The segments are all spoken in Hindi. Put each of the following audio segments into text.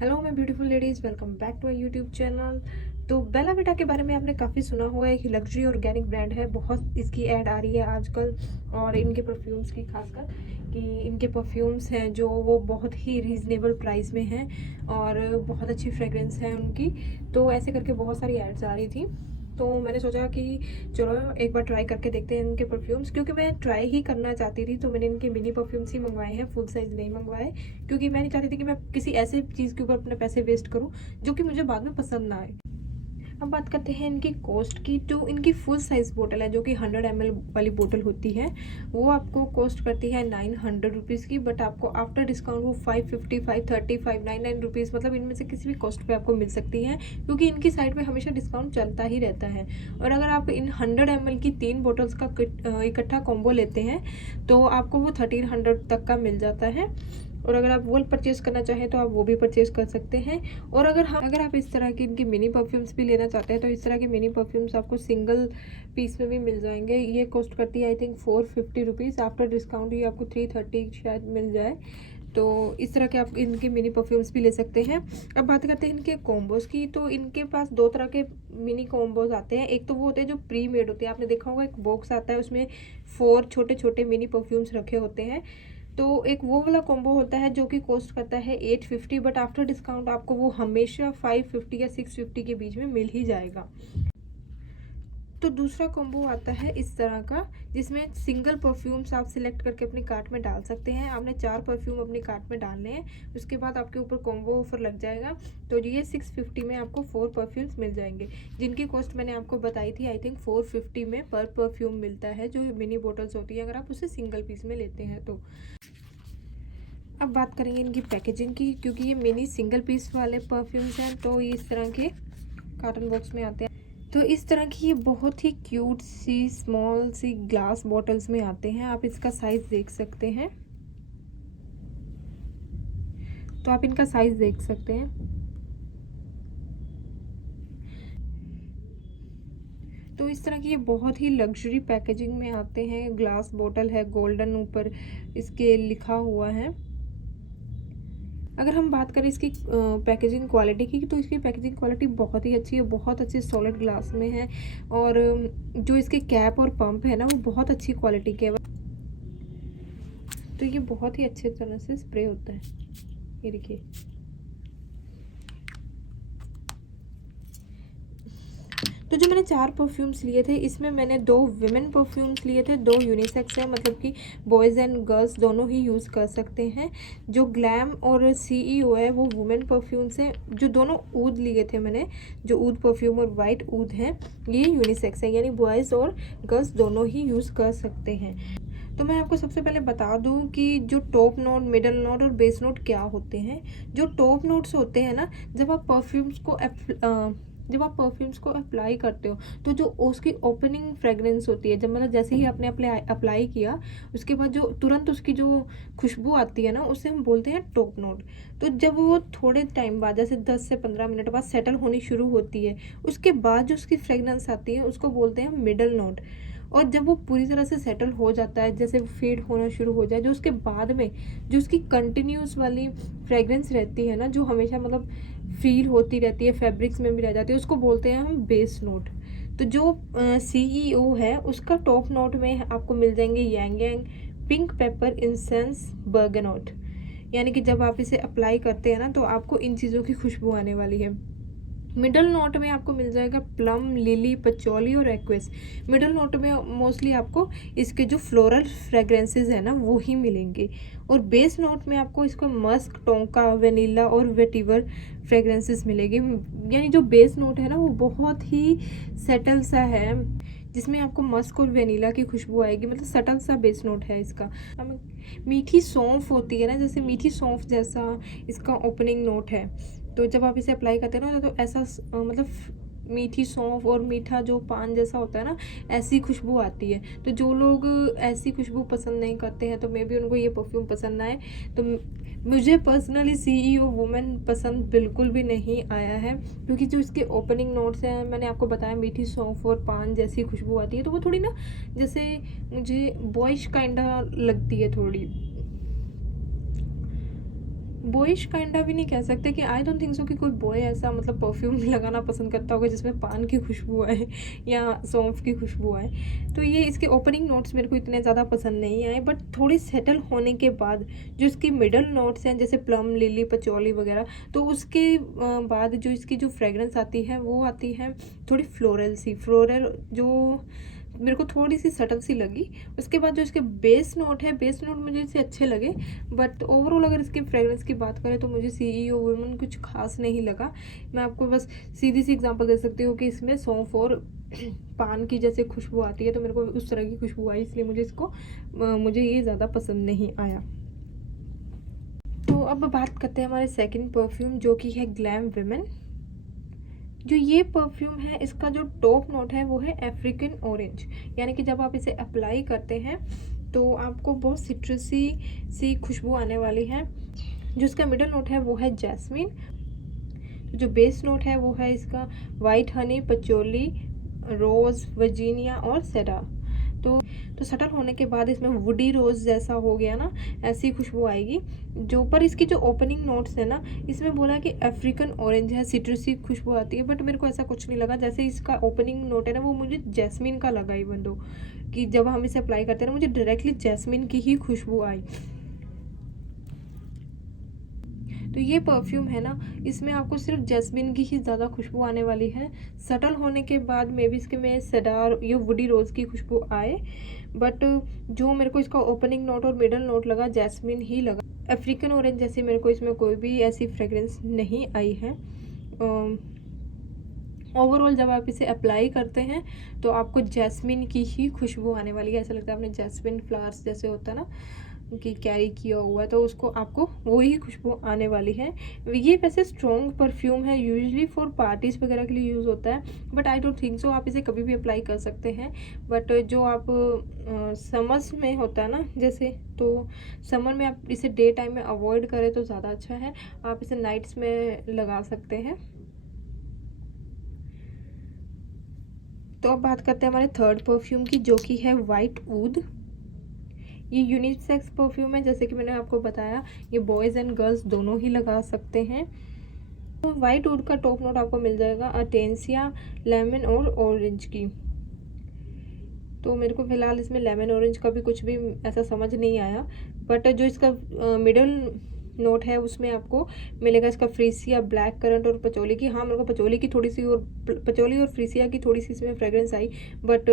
हेलो मैं beautiful ladies, welcome back to my YouTube channel. तो बेला विटा के बारे में आपने काफ़ी सुना होगा। एक लग्जरी ऑर्गेनिक ब्रांड है, बहुत इसकी ऐड आ रही है आजकल। और इनके परफ्यूम्स की खासकर कि इनके परफ्यूम्स हैं जो वो बहुत ही रीज़नेबल प्राइस में हैं और बहुत अच्छी फ्रेगरेंस है उनकी। तो ऐसे करके बहुत सारी एड्स आ रही थी, तो मैंने सोचा कि चलो एक बार ट्राई करके देखते हैं इनके परफ्यूम्स, क्योंकि मैं ट्राई ही करना चाहती थी। तो मैंने इनके मिनी परफ्यूम्स ही मंगवाए हैं, फुल साइज़ नहीं मंगवाए, क्योंकि मैं नहीं चाहती थी कि मैं किसी ऐसे चीज़ के ऊपर अपने पैसे वेस्ट करूं जो कि मुझे बाद में पसंद ना आए। अब बात करते हैं इनकी कॉस्ट की। तो इनकी फुल साइज़ बोतल है जो कि 100 ml वाली बोतल होती है, वो आपको कॉस्ट करती है 900 रुपीज़ की। बट आपको आफ्टर डिस्काउंट वो 550, 530, 599 रुपीज़, मतलब इनमें से किसी भी कॉस्ट पे आपको मिल सकती है, क्योंकि इनकी साइड पे हमेशा डिस्काउंट चलता ही रहता है। और अगर आप इन 100 ml की 3 बोटल्स का इकट्ठा कॉम्बो लेते हैं तो आपको वो 1300 तक का मिल जाता है। और अगर आप वो परचेज़ करना चाहें तो आप वो भी परचेज़ कर सकते हैं। और अगर आप इस तरह की इनकी मिनी परफ्यूम्स भी लेना चाहते हैं तो इस तरह के मिनी परफ्यूम्स आपको सिंगल पीस में भी मिल जाएंगे। ये कॉस्ट करती है I think 450 rupees, after discount ये आपको 330 शायद मिल जाए। तो इस तरह के आप इनके मिनी परफ्यूम्स भी ले सकते हैं। अब बात करते हैं इनके कॉम्बोज की। तो इनके पास दो तरह के मिनी कॉम्बोज आते हैं। एक तो वो होते हैं जो प्री मेड होते हैं, आपने देखा होगा एक बॉक्स आता है उसमें 4 छोटे छोटे मिनी परफ्यूम्स रखे होते हैं। तो एक वो वाला कॉम्बो होता है जो कि कॉस्ट करता है 850, बट आफ्टर डिस्काउंट आपको वो हमेशा 550 या 650 के बीच में मिल ही जाएगा। तो दूसरा कॉम्बो आता है इस तरह का, जिसमें सिंगल परफ्यूम्स आप सिलेक्ट करके अपनी कार्ट में डाल सकते हैं। आपने 4 परफ्यूम अपनी कार्ट में डालने हैं, उसके बाद आपके ऊपर कॉम्बो ऑफर लग जाएगा। तो ये 650 में आपको 4 परफ्यूम्स मिल जाएंगे, जिनकी कॉस्ट मैंने आपको बताई थी आई थिंक 450 में पर परफ्यूम मिलता है, जो मिनी बोटल्स होती है अगर आप उसे सिंगल पीस में लेते हैं तो। अब बात करेंगे इनकी पैकेजिंग की, क्योंकि ये मिनी सिंगल पीस वाले परफ्यूम्स हैं तो ये इस तरह के कार्टन बॉक्स में आते हैं। तो इस तरह की ये बहुत ही cute C small C glass bottles में आते हैं। आप इसका साइज देख सकते हैं, तो आप इनका साइज देख सकते हैं। तो इस तरह की ये बहुत ही लग्जरी पैकेजिंग में आते हैं। ग्लास बॉटल है, गोल्डन ऊपर इसके लिखा हुआ है। अगर हम बात करें इसकी पैकेजिंग क्वालिटी की, तो इसकी पैकेजिंग क्वालिटी बहुत ही अच्छी है, बहुत अच्छे सॉलिड ग्लास में है। और जो इसके कैप और पंप है ना, वो बहुत अच्छी क्वालिटी के है। तो ये बहुत ही अच्छे तरह से स्प्रे होता है, ये देखिए। तो जो मैंने 4 परफ्यूम्स लिए थे, इसमें मैंने 2 विमेन परफ्यूम्स लिए थे, 2 यूनिसेक्स है, मतलब कि बॉयज़ एंड गर्ल्स दोनों ही यूज़ कर सकते हैं। जो ग्लैम और सीईओ है वो वुमेन परफ्यूम्स हैं। जो दोनों ऊद लिए थे मैंने, जो ऊद परफ्यूम और वाइट ऊद हैं, ये यूनिसेक्स है, यानी बॉयज़ और गर्ल्स दोनों ही यूज़ कर सकते हैं। तो मैं आपको सबसे पहले बता दूं कि जो टॉप नोट, मिडल नोट और बेस नोट क्या होते हैं। जो टॉप नोट्स होते हैं ना, जब आप परफ्यूम्स को अप्लाई करते हो तो जो उसकी ओपनिंग फ्रेगरेंस होती है, जब मतलब जैसे ही आपने अप्लाई किया उसके बाद जो तुरंत उसकी जो खुशबू आती है ना, उसे हम बोलते हैं टॉप नोट। तो जब वो थोड़े टाइम बाद, जैसे 10 से 15 मिनट बाद सेटल होनी शुरू होती है, उसके बाद जो उसकी फ्रेगरेंस आती है उसको बोलते हैं मिडल नोट। और जब वो पूरी तरह से सेटल हो जाता है, जैसे फेड होना शुरू हो जाए, जो उसके बाद में जो उसकी कंटिन्यूस वाली फ्रेगरेंस रहती है ना, जो हमेशा मतलब फील होती रहती है, फैब्रिक्स में भी रह जाती है, उसको बोलते हैं हम बेस नोट। तो जो सीईओ है उसका टॉप नोट में आपको मिल जाएंगे यांग यांग, पिंक पेपर, इंसेंस, बर्गनोट। यानी कि जब आप इसे अप्लाई करते हैं ना तो आपको इन चीज़ों की खुशबू आने वाली है। मिडल नोट में आपको मिल जाएगा प्लम, लिली, पचौली और एक्वेस। मिडल नोट में मोस्टली आपको इसके जो फ्लोरल फ्रेग्रेंसेस है ना वो ही मिलेंगे। और बेस नोट में आपको इसको मस्क, टोंका, वेनिला और वेटिवर फ्रेग्रेंसेस मिलेगी। यानी जो बेस नोट है ना वो बहुत ही सेटल सा है, जिसमें आपको मस्क और वेनिला की खुशबू आएगी, मतलब सटल सा बेस नोट है इसका। मीठी सौंफ होती है ना, जैसे मीठी सौंफ जैसा इसका ओपनिंग नोट है। तो जब आप इसे अप्लाई करते हैं ना तो ऐसा मतलब मीठी सौंफ और मीठा जो पान जैसा होता है ना, ऐसी खुशबू आती है। तो जो लोग ऐसी खुशबू पसंद नहीं करते हैं तो मे बी उनको ये परफ्यूम पसंद ना आए। तो मुझे पर्सनली सीईओ वुमेन पसंद बिल्कुल भी नहीं आया है, क्योंकि जो इसके ओपनिंग नोट्स हैं, मैंने आपको बताया मीठी सौंफ और पान जैसी खुशबू आती है, तो वो थोड़ी ना जैसे मुझे बॉयश काइंडा लगती है थोड़ी। बॉयिश काइंडा भी नहीं कह सकते कि आई डोंट थिंक सो कि कोई बॉय ऐसा मतलब परफ्यूम लगाना पसंद करता होगा जिसमें पान की खुशबू आए या सौंफ की खुशबू आए। तो ये इसके ओपनिंग नोट्स मेरे को इतने ज़्यादा पसंद नहीं आए, बट थोड़ी सेटल होने के बाद जो इसकी मिडल नोट्स हैं जैसे प्लम, लिली, पचौली वगैरह, तो उसके बाद जो इसकी जो फ्रेगरेंस आती है वो आती है थोड़ी फ्लोरल जो मेरे को थोड़ी सी सटल सी लगी। उसके बाद जो इसके बेस नोट है, बेस नोट मुझे इसे अच्छे लगे, बट ओवरऑल अगर इसकी फ्रेगरेंस की बात करें तो मुझे सीईओ वुमन कुछ खास नहीं लगा। मैं आपको बस सीधी सी एग्जांपल दे सकती हूँ कि इसमें सौंफ और पान की जैसे खुशबू आती है, तो मेरे को उस तरह की खुशबू आई, इसलिए मुझे ये ज़्यादा पसंद नहीं आया। तो अब बात करते हैं हमारे सेकेंड परफ्यूम जो कि है ग्लैम विमेन। जो ये परफ्यूम है इसका जो टॉप नोट है वो है अफ्रीकन ऑरेंज, यानी कि जब आप इसे अप्लाई करते हैं तो आपको बहुत सिट्रसी सी खुशबू आने वाली है। जो इसका मिडल नोट है वो है जैस्मिन। जो बेस नोट है वो है इसका वाइट हनी, पचोली, रोज़, वर्जीनिया और सेडार। तो सटल होने के बाद इसमें वुडी रोज़ जैसा हो गया ना, ऐसी खुशबू आएगी। जो पर इसकी जो ओपनिंग नोट्स है ना, इसमें बोला कि अफ्रीकन ऑरेंज है, सिट्रसी खुशबू आती है, बट मेरे को ऐसा कुछ नहीं लगा। जैसे इसका ओपनिंग नोट है ना वो मुझे जैस्मिन का लगा, इवन दो कि जब हम इसे अप्लाई करते हैं ना मुझे डायरेक्टली जैस्मिन की ही खुशबू आई। तो ये परफ्यूम है ना, इसमें आपको सिर्फ जैस्मिन की ही ज़्यादा खुशबू आने वाली है। सटल होने के बाद मे बी इसके में सेडार या वुडी रोज़ की खुशबू आए, बट जो मेरे को इसका ओपनिंग नोट और मिडल नोट लगा जैस्मिन ही लगा। अफ्रीकन ऑरेंज जैसी मेरे को इसमें कोई भी ऐसी फ्रेग्रेंस नहीं आई है। ओवरऑल जब आप इसे अप्लाई करते हैं तो आपको जैस्मिन की ही खुशबू आने वाली है। ऐसा लगता है आपने जैस्मिन फ्लावर्स जैसे होता है ना कि कैरी किया हुआ है, तो उसको आपको वही खुशबू आने वाली है। ये वैसे स्ट्रॉन्ग परफ्यूम है, यूजुअली फॉर पार्टीज़ वगैरह के लिए यूज़ होता है, but I don't think so. आप इसे कभी भी अप्लाई कर सकते हैं, बट जो आप समर्स में होता है ना जैसे, तो समर में आप इसे डे टाइम में अवॉइड करें तो ज़्यादा अच्छा है। आप इसे नाइट्स में लगा सकते हैं। तो अब बात करते हैं हमारे थर्ड परफ्यूम की जो कि है वाइट ऊद। ये यूनिसेक्स परफ्यूम है, जैसे कि मैंने आपको बताया ये बॉयज़ एंड गर्ल्स दोनों ही लगा सकते हैं। तो वाइट वुड का टॉप नोट आपको मिल जाएगा अटेंसिया, लेमन और ऑरेंज की। तो मेरे को फिलहाल इसमें लेमन ऑरेंज का भी कुछ भी ऐसा समझ नहीं आया, बट जो इसका मिडल नोट है उसमें आपको मिलेगा इसका फ्रीसिया, ब्लैक करंट और पचोली की। हाँ, मेरे को पचोली की थोड़ी सी और पचोली और फ्रीसिया की थोड़ी सी इसमें fragrance I, but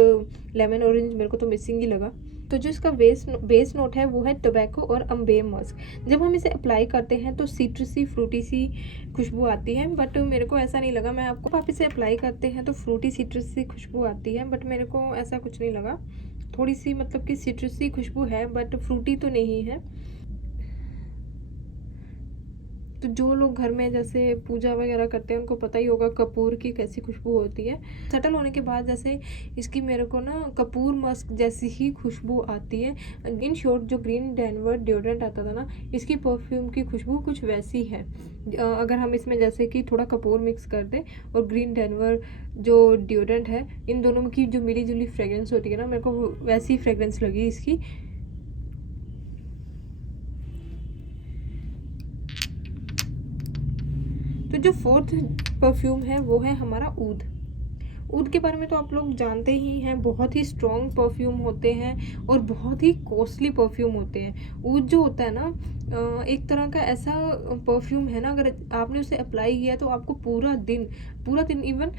lemon orange मेरे को तो मिसिंग ही लगा। तो जो इसका बेस नोट है वो है टोबैको और अम्बे मस्क। जब हम इसे अप्लाई करते हैं तो सिट्रसी फ्रूटी सी खुशबू आती है, बट मेरे को ऐसा नहीं लगा। आप इसे अप्लाई करते हैं तो फ्रूटी सिट्रसी खुशबू आती है, बट मेरे को ऐसा कुछ नहीं लगा। थोड़ी सी मतलब कि सिट्रसी खुशबू है बट फ्रूटी तो नहीं है। तो जो लोग घर में जैसे पूजा वगैरह करते हैं उनको पता ही होगा कपूर की कैसी खुशबू होती है। सेटल होने के बाद जैसे इसकी मेरे को ना कपूर मस्क जैसी ही खुशबू आती है। इन शॉर्ट जो ग्रीन डेनवर डिओड्रेंट आता था ना, इसकी परफ्यूम की खुशबू कुछ वैसी है। अगर हम इसमें जैसे कि थोड़ा कपूर मिक्स कर दें और ग्रीन डेनवर जो डिओड्रेंट है, इन दोनों की जो मिली जुली फ्रेग्रेंस होती है ना, मेरे को वैसी फ्रेग्रेंस लगी इसकी। तो जो फोर्थ परफ्यूम है वो है हमारा ऊद। ऊद के बारे में तो आप लोग जानते ही हैं, बहुत ही स्ट्रॉन्ग परफ्यूम होते हैं और बहुत ही कॉस्टली परफ्यूम होते हैं। ऊद जो होता है ना एक तरह का ऐसा परफ्यूम है ना, अगर आपने उसे अप्लाई किया तो आपको पूरा दिन इवन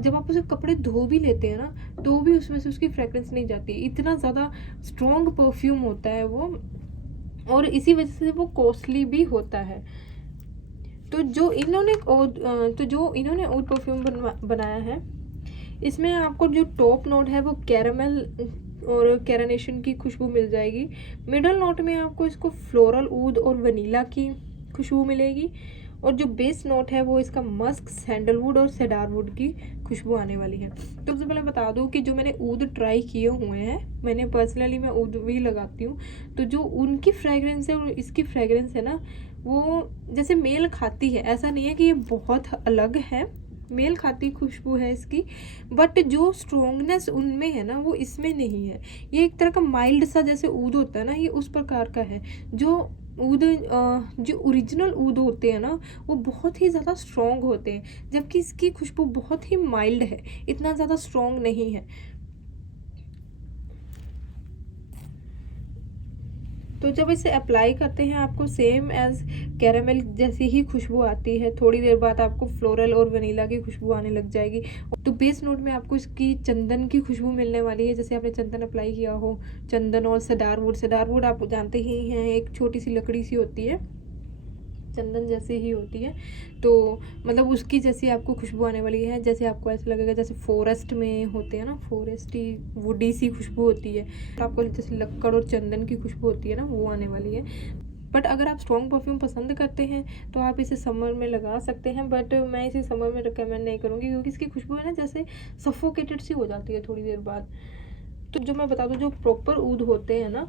जब आप उसे कपड़े धो भी लेते हैं ना तो भी उसमें से उसकी फ्रेग्रेंस नहीं जाती। इतना ज़्यादा स्ट्रॉन्ग परफ्यूम होता है वो, और इसी वजह से वो कॉस्टली भी होता है। तो जो इन्होंने ओud परफ्यूम बनाया है, इसमें आपको जो टॉप नोट है वो कैरामेल और कैरानेशन की खुशबू मिल जाएगी। मिडल नोट में आपको इसको फ्लोरल ऊद और वनीला की खुशबू मिलेगी, और जो बेस नोट है वो इसका मस्क, सैंडलवुड और सेडारवुड की खुशबू आने वाली है। तो सबसे पहले बता दूं कि जो मैंने ऊद ट्राई किए हुए हैं, मैं ऊद भी लगाती हूँ, तो जो उनकी फ्रेग्रेंस है और इसकी फ्रेग्रेंस है ना वो जैसे मेल खाती है। ऐसा नहीं है कि ये बहुत अलग है, मेल खाती खुशबू है इसकी, बट जो स्ट्रॉन्गनेस उनमें है ना वो इसमें नहीं है। ये एक तरह का माइल्ड सा जैसे ऊद होता है ना, ये उस प्रकार का है। जो ऊद जो ओरिजिनल ऊद होते हैं ना वो बहुत ही ज़्यादा स्ट्रॉन्ग होते हैं, जबकि इसकी खुशबू बहुत ही माइल्ड है, इतना ज़्यादा स्ट्रॉन्ग नहीं है। तो जब इसे अप्लाई करते हैं आपको सेम एज कैरामल जैसी ही खुशबू आती है, थोड़ी देर बाद आपको फ्लोरल और वनीला की खुशबू आने लग जाएगी। तो बेस नोट में आपको इसकी चंदन की खुशबू मिलने वाली है, जैसे आपने चंदन अप्लाई किया हो। चंदन और सदारवुड, सदारवुड आप जानते ही हैं एक छोटी सी लकड़ी सी होती है, चंदन जैसे ही होती है, तो मतलब उसकी जैसी आपको खुशबू आने वाली है। जैसे आपको ऐसा लगेगा जैसे फॉरेस्ट में होते हैं ना, फॉरेस्टी वुडी सी खुशबू होती है, तो आपको जैसे लक्कड़ और चंदन की खुशबू होती है ना, वो आने वाली है। बट अगर आप स्ट्रॉन्ग परफ्यूम पसंद करते हैं तो आप इसे समर में लगा सकते हैं, बट मैं इसे समर में रिकमेंड नहीं करूँगी, क्योंकि इसकी खुशबू है ना जैसे सफोकेटेड सी हो जाती है थोड़ी देर बाद। तो जो मैं बता दूँ, जो प्रॉपर ऊद होते हैं ना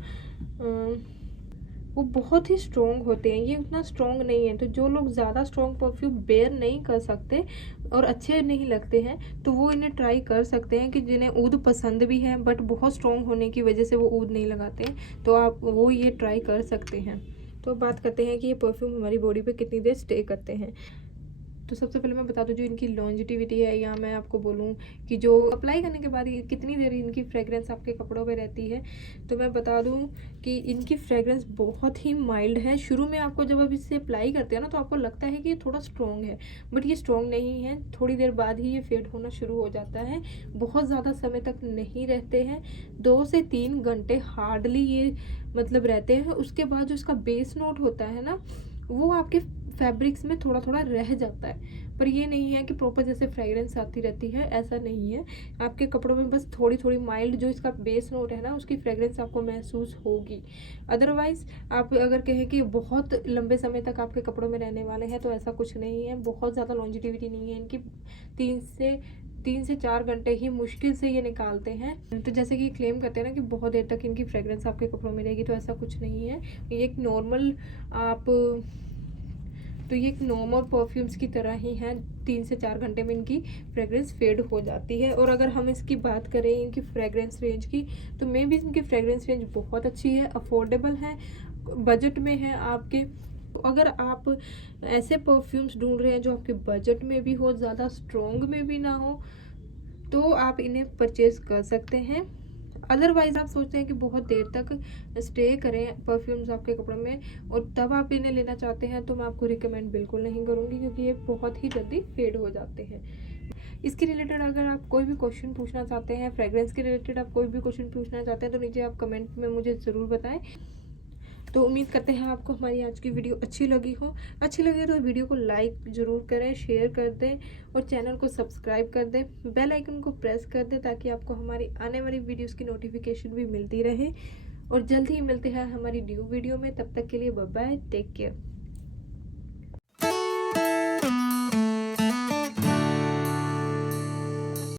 वो बहुत ही स्ट्रॉन्ग होते हैं, ये उतना स्ट्रॉन्ग नहीं है। तो जो लोग ज़्यादा स्ट्रॉन्ग परफ्यूम बेयर नहीं कर सकते और अच्छे नहीं लगते हैं, तो वो इन्हें ट्राई कर सकते हैं, कि जिन्हें ऊद पसंद भी है बट बहुत स्ट्रॉन्ग होने की वजह से वो ऊद नहीं लगाते हैं, तो आप वो ये ट्राई कर सकते हैं। तो बात करते हैं कि ये परफ्यूम हमारी बॉडी पे कितनी देर स्टे करते हैं। तो सबसे पहले मैं बता दूं, जो इनकी लॉन्जिटिविटी है, या मैं आपको बोलूं कि जो अप्लाई करने के बाद कितनी देर इनकी फ्रेग्रेंस आपके कपड़ों पे रहती है, तो मैं बता दूं कि इनकी फ्रेग्रेंस बहुत ही माइल्ड है। शुरू में आपको जब आप इससे अप्लाई करते हैं ना, तो आपको लगता है कि ये थोड़ा स्ट्रॉन्ग है, बट ये स्ट्रॉन्ग नहीं है। थोड़ी देर बाद ही ये फेड होना शुरू हो जाता है, बहुत ज़्यादा समय तक नहीं रहते हैं, 2 से 3 घंटे हार्डली ये मतलब रहते हैं। उसके बाद जो इसका बेस नोट होता है ना, वो आपके फैब्रिक्स में थोड़ा थोड़ा रह जाता है, पर ये नहीं है कि प्रॉपर जैसे फ्रेग्रेंस आती रहती है, ऐसा नहीं है। आपके कपड़ों में बस थोड़ी थोड़ी माइल्ड जो इसका बेस नोट है ना, उसकी फ्रेग्रेंस आपको महसूस होगी। अदरवाइज आप अगर कहें कि बहुत लंबे समय तक आपके कपड़ों में रहने वाले हैं, तो ऐसा कुछ नहीं है, बहुत ज़्यादा लॉन्जिटिविटी नहीं है इनकी। 3 से 4 घंटे ही मुश्किल से ये निकालते हैं। तो जैसे कि क्लेम करते हैं ना कि बहुत देर तक इनकी फ्रेग्रेंस आपके कपड़ों में रहेगी, तो ऐसा कुछ नहीं है। ये एक नॉर्मल तो ये एक नॉर्मल परफ्यूम्स की तरह ही है, 3 से 4 घंटे में इनकी फ्रेग्रेंस फेड हो जाती है। और अगर हम इसकी बात करें इनकी फ्रेग्रेंस रेंज की, तो मे भी इनकी फ्रेग्रेंस रेंज बहुत अच्छी है, अफोर्डेबल है, बजट में है आपके। तो अगर आप ऐसे परफ्यूम्स ढूंढ रहे हैं जो आपके बजट में भी हो, ज़्यादा स्ट्रॉन्ग में भी ना हो, तो आप इन्हें परचेज कर सकते हैं। अदरवाइज आप सोचते हैं कि बहुत देर तक स्टे करें परफ्यूम्स आपके कपड़ों में, और तब आप इन्हें लेना चाहते हैं, तो मैं आपको रिकमेंड बिल्कुल नहीं करूँगी, क्योंकि ये बहुत ही जल्दी फेड हो जाते हैं। इसके रिलेटेड अगर आप कोई भी क्वेश्चन पूछना चाहते हैं, फ्रेग्रेंस के रिलेटेड आप कोई भी क्वेश्चन पूछना चाहते हैं, तो नीचे आप कमेंट में मुझे ज़रूर बताएं। तो उम्मीद करते हैं आपको हमारी आज की वीडियो अच्छी लगी हो। अच्छी लगे तो वीडियो को लाइक ज़रूर करें, शेयर कर दें, और चैनल को सब्सक्राइब कर दें, बेल आइकन को प्रेस कर दें, ताकि आपको हमारी आने वाली वीडियोस की नोटिफिकेशन भी मिलती रहे। और जल्द ही मिलते हैं हमारी न्यू वीडियो में, तब तक के लिए बाय बाय, टेक केयर।